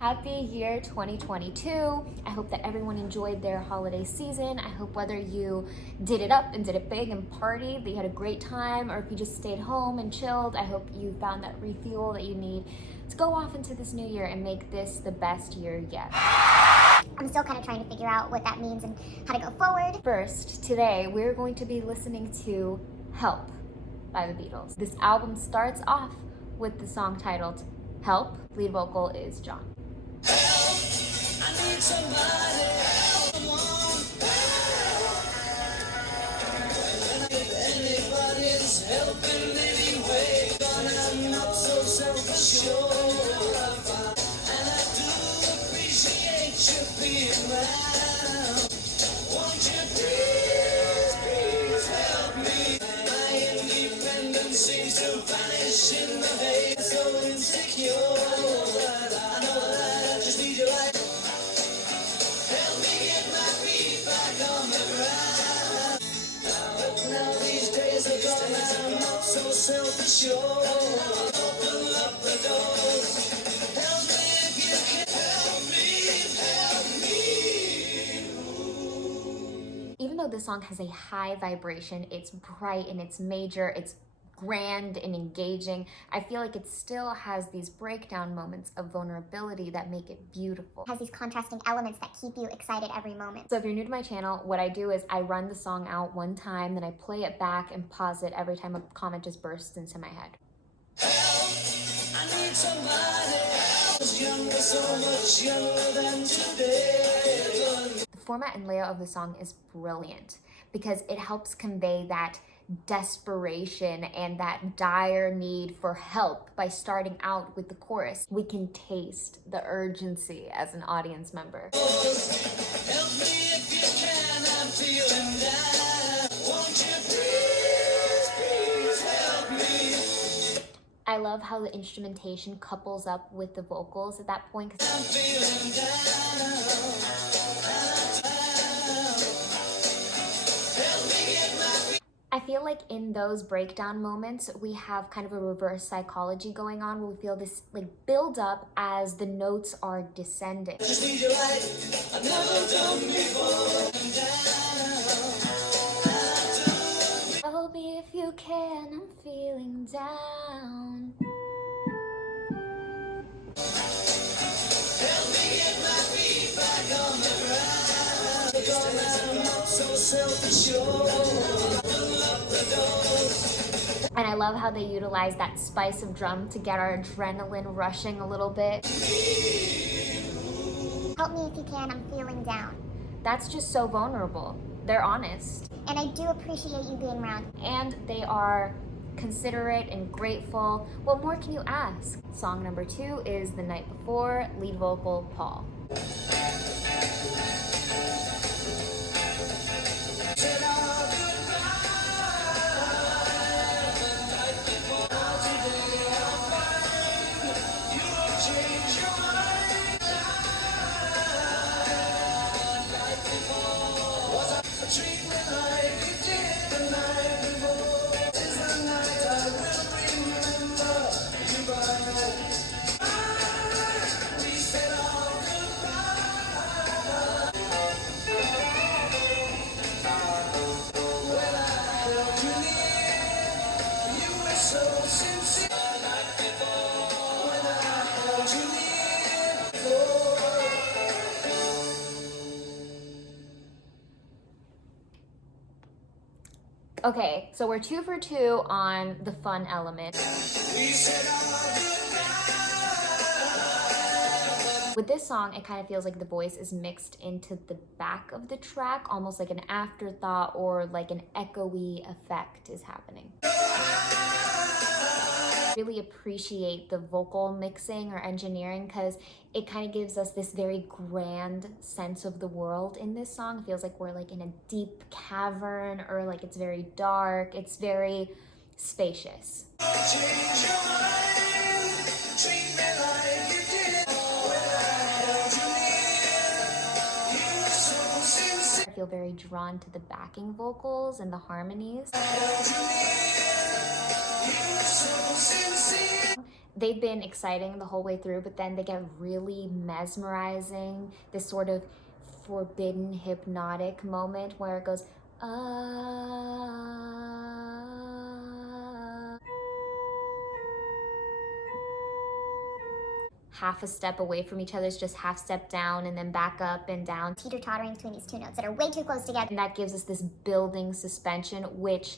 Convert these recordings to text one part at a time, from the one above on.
Happy year 2022. I hope that everyone enjoyed their holiday season. I hope whether you did it up and did it big and partied, that you had a great time, or if you just stayed home and chilled, I hope you found that refuel that you need to go off into this new year and make this the best year yet. I'm still kind of trying to figure out what that means and how to go forward. First, today we're going to be listening to Help by the Beatles. This album starts off with the song titled Help. Lead vocal is John. Help, I need somebody, help, someone, help. If anybody's helping anyway, but I'm not so self-assured. And I do appreciate you being around. Won't you please, please help me? My independence seems to vanish in the haze, so insecure. Self-assured, open up the doors. Help me if you can. Help me. Even though this song has a high vibration, it's bright and it's major, it's grand and engaging, I feel like it still has these breakdown moments of vulnerability that make it beautiful. It has these contrasting elements that keep you excited every moment. So if you're new to my channel, what I do is I run the song out one time, then I play it back and pause it every time a comment just bursts into my head. Help, I need somebody else. Younger, so much younger than today. The format and layout of the song is brilliant because it helps convey that desperation and that dire need for help by starting out with the chorus. We can taste the urgency as an audience member. Help me if you can, I'm feeling down. Won't you please help me? I love how the instrumentation couples up with the vocals at that point. I'm feeling down. I feel like in those breakdown moments, we have kind of a reverse psychology going on where we feel this like build up as the notes are descending. Just need your light, I've never done before. Help me if you can, I'm feeling down. Help me get my feet back on the ground. Because I'm not so self-assured. And I love how they utilize that spice of drum to get our adrenaline rushing a little bit. Help me if you can, I'm feeling down. That's just so vulnerable. They're honest. And I do appreciate you being around. And they are considerate and grateful. What more can you ask? Song number 2 is The Night Before, lead vocal Paul. Okay, so we're 2 for 2 on the fun element. With this song, it kind of feels like the voice is mixed into the back of the track, almost like an afterthought or like an echoey effect is happening. I really appreciate the vocal mixing or engineering because it kind of gives us this very grand sense of the world in this song. It feels like we're like in a deep cavern or like it's very dark. It's very spacious. I feel very drawn to the backing vocals and the harmonies. they've been exciting the whole way through, but then they get really mesmerizing, this sort of forbidden hypnotic moment where it goes, half a step away from each other, it's just half step down and then back up and down. Teeter-tottering between these two notes that are way too close together. And that gives us this building suspension, which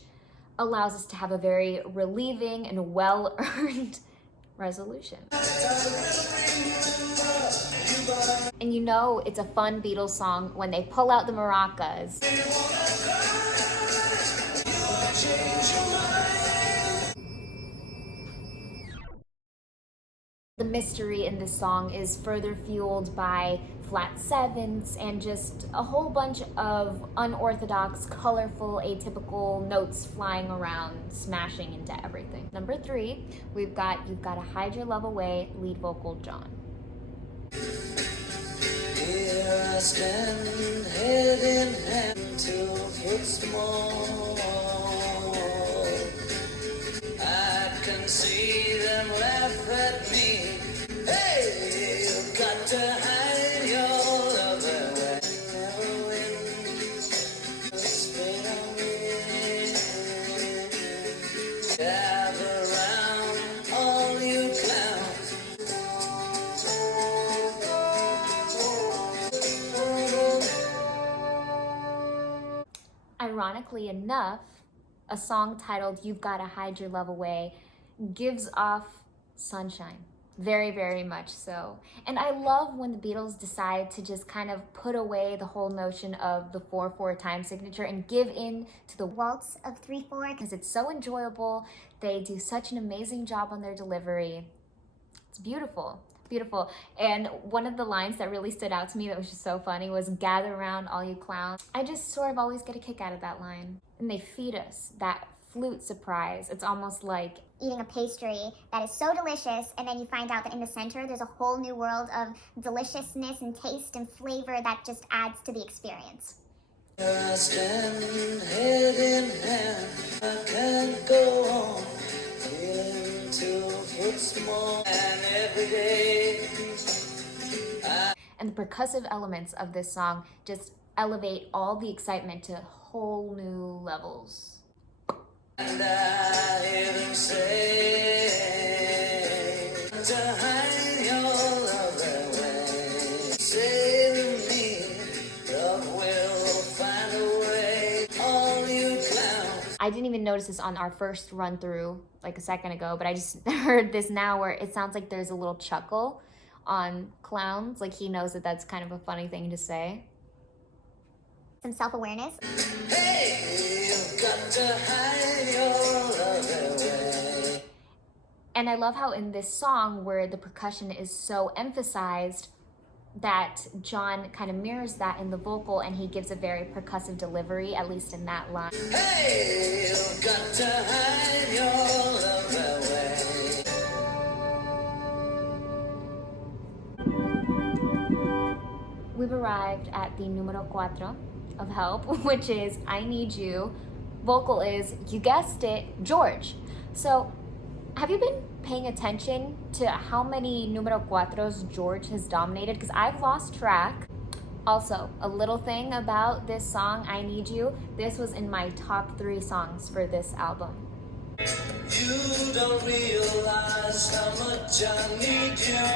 allows us to have a very relieving and well-earned resolution. And you know it's a fun Beatles song when they pull out the maracas. The mystery in this song is further fueled by flat sevenths and just a whole bunch of unorthodox, colorful, atypical notes flying around, smashing into everything. Number 3, we've got You've Gotta Hide Your Love Away, lead vocal John. Here I stand, head in hand, 2 foot small. I can see them laugh at me. Hey, you've got to hide your love away. Never win, spit on me. Gather round, all you clowns. Ironically enough, a song titled You've Gotta Hide Your Love Away gives off sunshine. Very, very much so. And I love when the Beatles decide to just kind of put away the whole notion of the 4/4 time signature and give in to the Waltz of 3/4. because it's so enjoyable. They do such an amazing job on their delivery. It's beautiful. Beautiful. And one of the lines that really stood out to me that was just so funny was gather around all you clowns. I just sort of always get a kick out of that line. And they feed us that flute surprise. It's almost like Eating a pastry that is so delicious, and then you find out that in the center there's a whole new world of deliciousness and taste and flavor that just adds to the experience. Here I stand, head in hand. I can't go on, feeling 2 foot small. And every day, and the percussive elements of this song just elevate all the excitement to whole new levels. and I hear them say, to hide your love away. Say to me, love will find a way. All you clowns. I didn't even notice this on our first run through like a second ago, but I just heard this now where it sounds like there's a little chuckle on clowns. Like he knows that that's kind of a funny thing to say. Some self-awareness. Hey, you've got to hide your love away. And I love how in this song where the percussion is so emphasized that John kind of mirrors that in the vocal and he gives a very percussive delivery, at least in that line. Hey, you've got to hide your love away. We've arrived at the numero 4 of Help, which is I Need You. Vocal is, you guessed it, George. So have you been paying attention to how many numero 4s George has dominated? Because I've lost track. Also, a little thing about this song, I Need You, this was in my top 3 songs for this album. You don't realize how much I need you.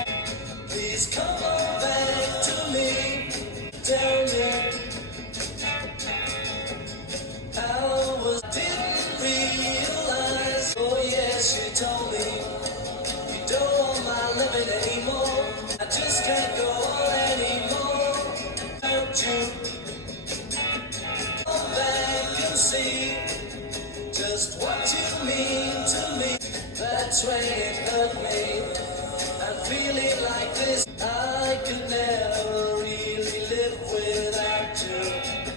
Please come on back to me. Tell me didn't realize. Oh yes, you told me you don't want my living anymore. I just can't go on anymore. Don't you come back and see just what you mean to me? That's when it hurt me. I'm feeling like this. I could never really live without you.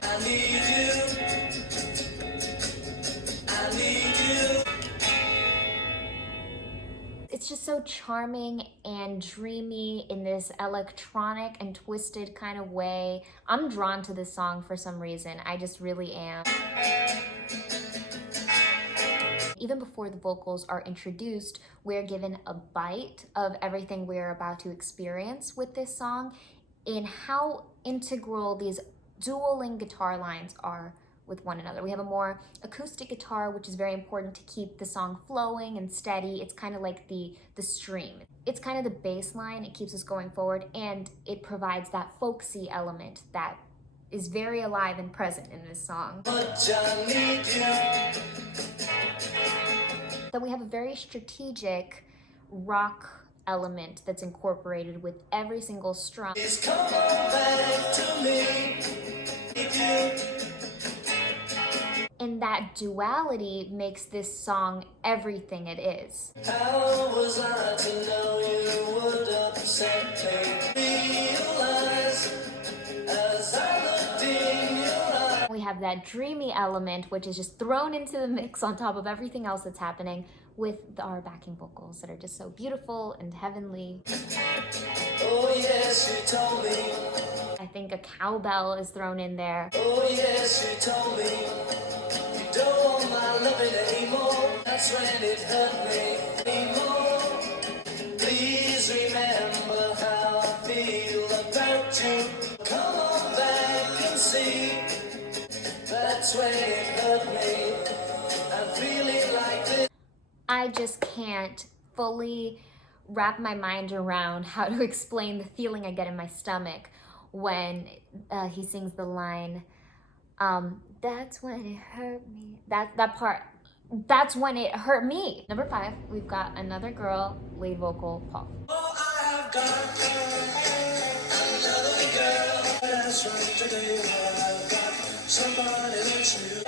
I need you. I need you. It's just so charming and dreamy in this electronic and twisted kind of way. I'm drawn to this song for some reason. I just really am. even before the vocals are introduced, we're given a bite of everything we're about to experience with this song, in how integral these dueling guitar lines are with one another. We have a more acoustic guitar, which is very important to keep the song flowing and steady. It's kind of like the stream. It's kind of the bass line. It keeps us going forward, and it provides that folksy element that is very alive and present in this song. Then we have a very strategic rock element that's incorporated with every single strum. Come on back to me. And that duality makes this song everything it is. How was I to know you would upset me? Realize as I looked in your eyes. We have that dreamy element, which is just thrown into the mix on top of everything else that's happening with our backing vocals that are just so beautiful and heavenly. Oh yes, you told me. I think a cowbell is thrown in there. Oh yes, you told me. You don't want my loving anymore. That's when it hurt me anymore. Please remember how I feel about you. Come on back and see. That's when it hurt me. I'm feeling like this. I just can't fully wrap my mind around how to explain the feeling I get in my stomach when he sings the line, that's when it hurt me. That part, that's when it hurt me. Number 5, we've got Another Girl, lead vocal, Paul. Oh, I have got another girl. That's right today. I've got somebody that's new.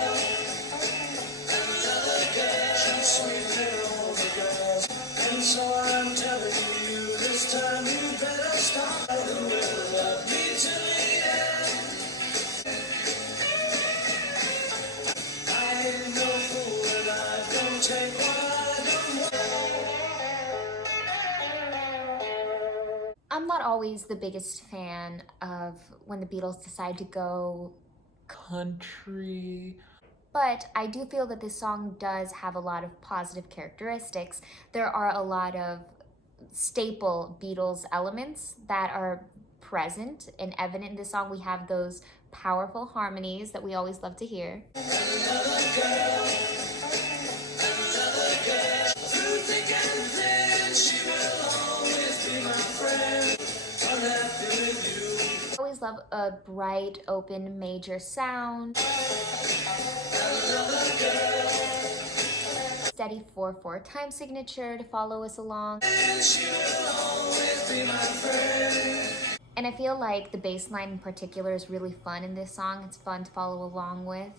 Another girl. She's sweeter than all the girls. And so I'm telling you, this time you better stop. Who will love me to the end? I ain't no fool and I don't take what I don't want. I'm not always the biggest fan of when the Beatles decide to go country. but I do feel that this song does have a lot of positive characteristics. There are a lot of staple Beatles elements that are present and evident in this song. We have those powerful harmonies that we always love to hear. I always love a bright, open, major sound. Steady 4/4 time signature to follow us along. And I feel like the bass line in particular is really fun in this song. It's fun to follow along with.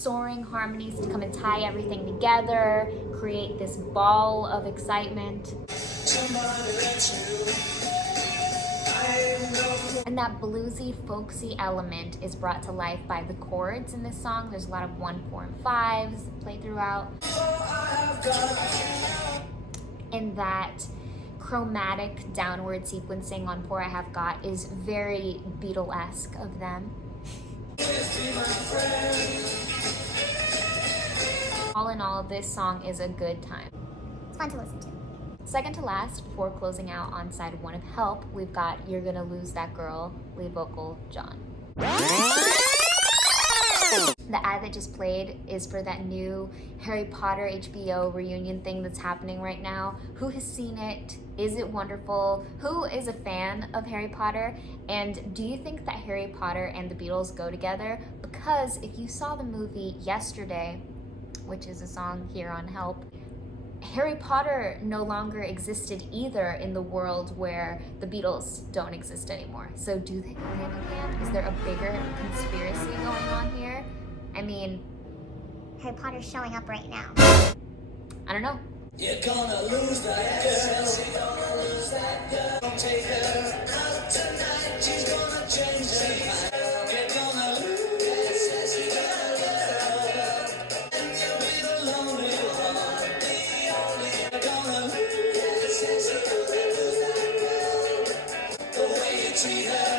Soaring harmonies to come and tie everything together, create this ball of excitement. And that bluesy, folksy element is brought to life by the chords in this song. There's a lot of 1, 4, and 5s played throughout. And that chromatic downward sequencing on Pour I Have Got is very Beatle-esque of them. All in all, this song is a good time. It's fun to listen to. Second to last, before closing out on side 1 of Help, we've got You're Gonna Lose That Girl, lead vocal, John. The ad that just played is for that new Harry Potter HBO reunion thing that's happening right now. Who has seen it? Is it wonderful? Who is a fan of Harry Potter? And do you think that Harry Potter and the Beatles go together? Because if you saw the movie Yesterday, which is a song here on Help, Harry Potter no longer existed either in the world where the Beatles don't exist anymore. So do they go hand in hand? Is there a bigger conspiracy going on here? I mean, Harry Potter's showing up right now. I don't know. You're gonna lose that girl. You're gonna lose that girl. Don't take her out tonight. She's gonna change her mind. You're gonna lose that girl. And you'll be the lonely one. The only. You're gonna lose that girl. The way you treat her.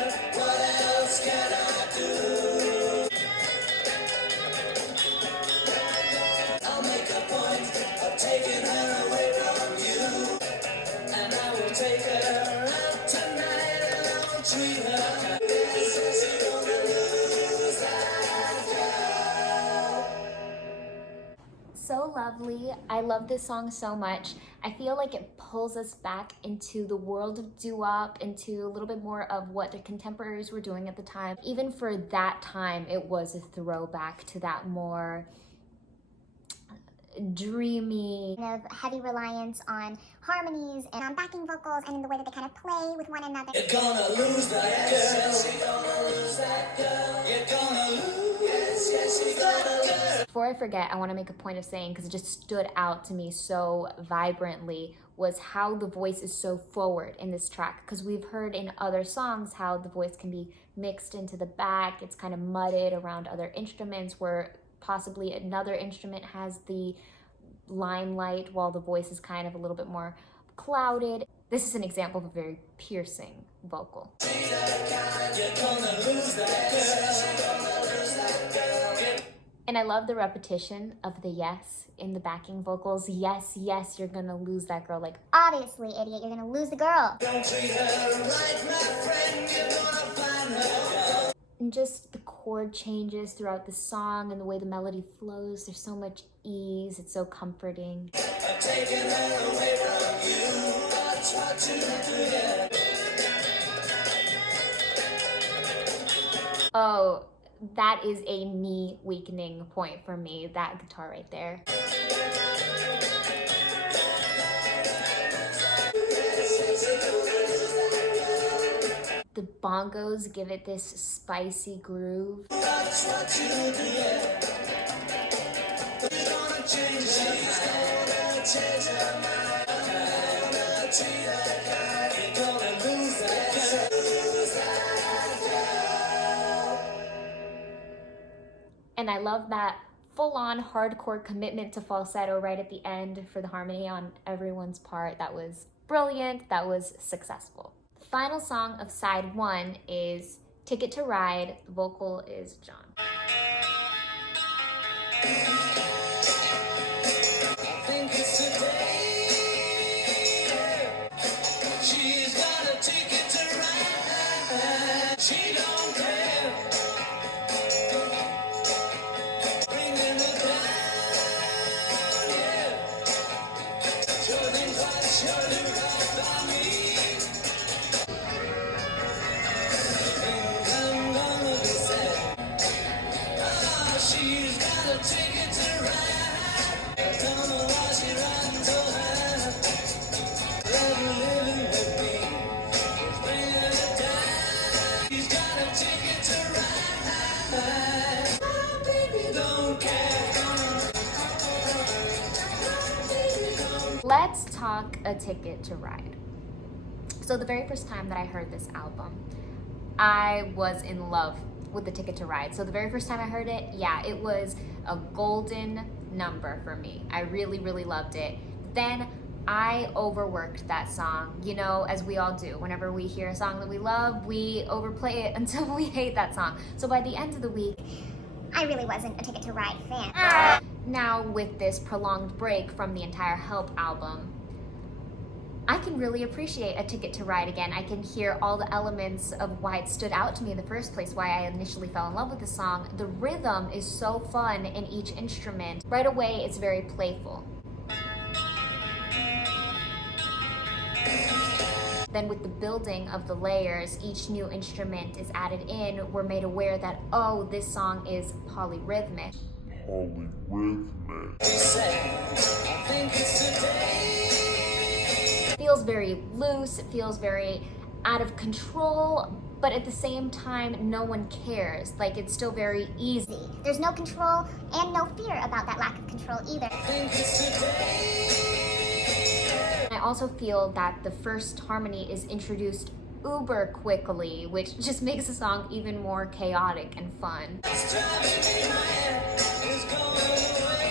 so lovely. I love this song so much. I feel like it pulls us back into the world of doo-wop, into a little bit more of what the contemporaries were doing at the time. Even for that time, it was a throwback to that more dreamy, kind of heavy reliance on harmonies and on backing vocals and in the way that they kind of play with one another. You're gonna lose that girl. You're gonna lose that girl. You're gonna lose. Yes, you're gonna lose. Before I forget, I want to make a point of saying, because it just stood out to me so vibrantly, was how the voice is so forward in this track. Because we've heard in other songs how the voice can be mixed into the back, it's kind of mudded around other instruments where possibly another instrument has the limelight while the voice is kind of a little bit more clouded. This is an example of a very piercing vocal. And I love the repetition of the yes in the backing vocals. Yes, yes, you're gonna lose that girl. Like, Obviously, idiot, you're gonna lose the girl. Don't treat her right, my friend. You're gonna find her. and just the chord changes throughout the song and the way the melody flows. There's so much ease. It's so comforting. I've taken her away from you. That's what you do. Oh, that is a knee weakening point for me, that guitar right there. The bongos give it this spicy groove. That's what you do. You're gonna change her. You're gonna change her mind. You're gonna treat her kind. You're gonna lose that girl. Lose that girl. And I love that full-on hardcore commitment to falsetto right at the end for the harmony on everyone's part. That was brilliant. That was successful. The final song of side one is Ticket to Ride. The vocal is John. I think it's today. She's got a ticket to ride. She don't care. Bringing her down, yeah. Sure thing twice, sure do right by me. Think I'm gonna be sad. Ah, she's got a ticket to ride. Don't know why she runs so high. Love living with me. Bringing her down. She's got a ticket to ride. My baby don't care. My baby don't. Let's talk A Ticket to Ride. So the very first time that I heard this album, I was in love with The Ticket to Ride. So the very first time I heard it, yeah, it was a golden number for me. I really, really loved it. Then I overworked that song, you know, as we all do. Whenever we hear a song that we love, we overplay it until we hate that song. So by the end of the week, I really wasn't a Ticket to Ride fan. now with this prolonged break from the entire Help album, I can really appreciate A Ticket to Ride again. I can hear all the elements of why it stood out to me in the first place, why I initially fell in love with the song. The rhythm is so fun in each instrument. Right away, it's very playful. Then with the building of the layers, each new instrument is added in. We're made aware that, oh, this song is polyrhythmic. She said, I think it's today. It feels very loose, it feels very out of control, but at the same time, no one cares. Like, it's still very easy. There's no control and no fear about that lack of control either. I think it's today. I also feel that the first harmony is introduced uber quickly, which just makes the song even more chaotic and fun. It's driving me mad. It's going away.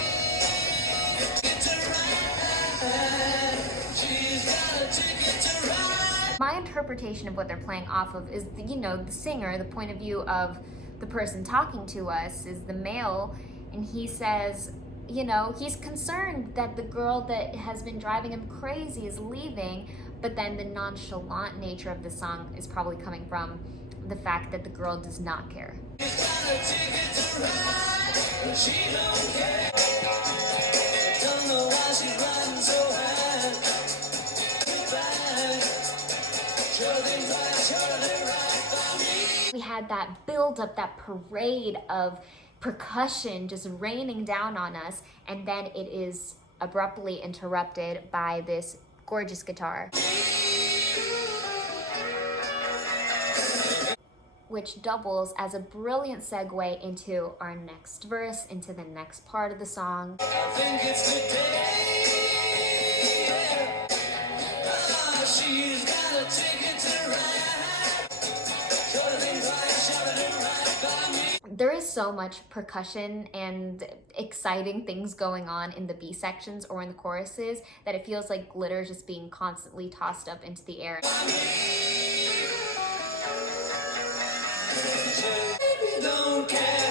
Get to ride. She's got a ticket to ride. My interpretation of what they're playing off of is, the, you know, the singer, the point of view of the person talking to us is the male, and he says, you know, he's concerned that the girl that has been driving him crazy is leaving, but then the nonchalant nature of the song is probably coming from the fact that the girl does not care. She's got a ticket to ride. She don't care. had that build-up, that parade of percussion just raining down on us, and then it is abruptly interrupted by this gorgeous guitar, which doubles as a brilliant segue into our next verse, into the next part of the song. I think it's today. She's got a ticket to ride. Shut it right by me. There is so much percussion and exciting things going on in the B sections or in the choruses that it feels like glitter is just being constantly tossed up into the air. Baby, don't care.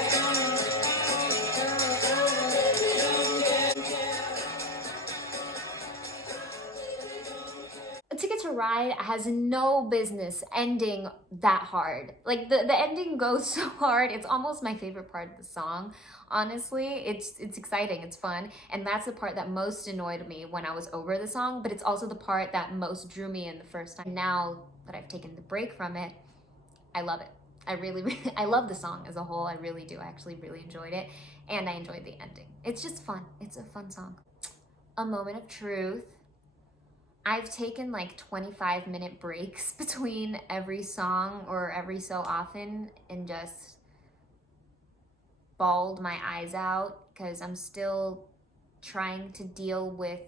Ticket to Ride has no business ending that hard. Like the ending goes so hard. It's almost my favorite part of the song. Honestly, it's exciting, it's fun, and that's the part that most annoyed me when I was over the song, but it's also the part that most drew me in the first time. Now that I've taken the break from it, I love it. I really I love the song as a whole. I really do. I actually really enjoyed it, and I enjoyed the ending. It's just fun. It's a fun song. A moment of truth. I've taken like 25-minute breaks between every song or every so often and just bawled my eyes out because I'm still trying to deal with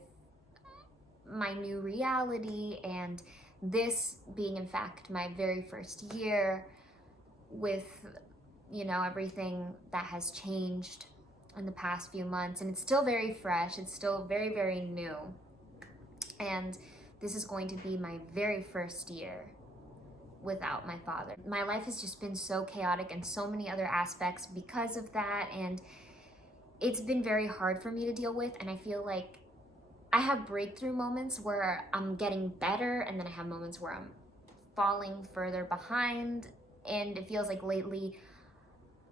my new reality, and this being in fact my very first year with, you know, everything that has changed in the past few months, and it's still very fresh. It's still very, very new. And this is going to be my very first year without my father. My life has just been so chaotic and so many other aspects because of that, and it's been very hard for me to deal with, and I feel like I have breakthrough moments where I'm getting better, and then I have moments where I'm falling further behind, and it feels like lately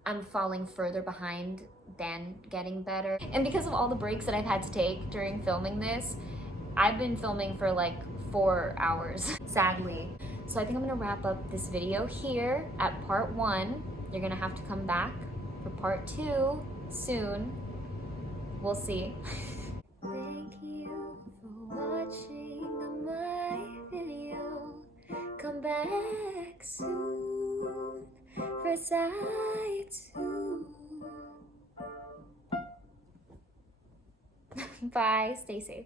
I'm falling further behind than getting better. And because of all the breaks that I've had to take during filming this, I've been filming for like 4 hours, sadly. So I think I'm gonna wrap up this video here at part 1. You're gonna have to come back for part 2 soon. We'll see. Thank you for watching my video. Come back soon for side 2. Bye, stay safe.